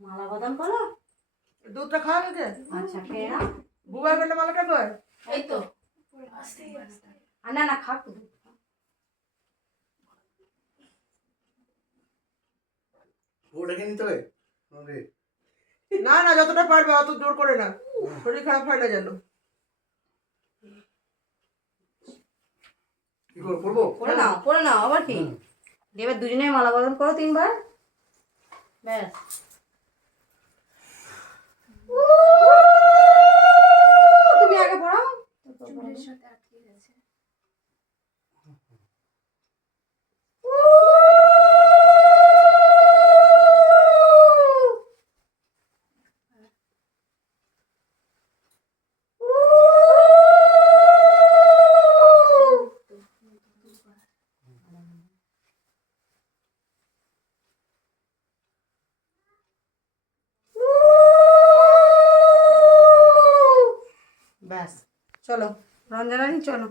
মালা বদল করো, দুধটা খাওয়া গেছে। আচ্ছা খেয়ে না, বুবাই বললে মালাটা কয় এই তো না না খাক ওটাকে নিতে হবে না না, যতটা পারবে অত জোর করে না, শরীর খারাপ হয় না যেন। কি করে করবো? পরে নাও আবার কি, এবার দুজনে মালা বদল করো 3 বার, ব্যাস। তুমি আগে পড়াও, চুলের সাথে আটকে গেছে। ব্যাস চলো রঞ্জনানি চলো।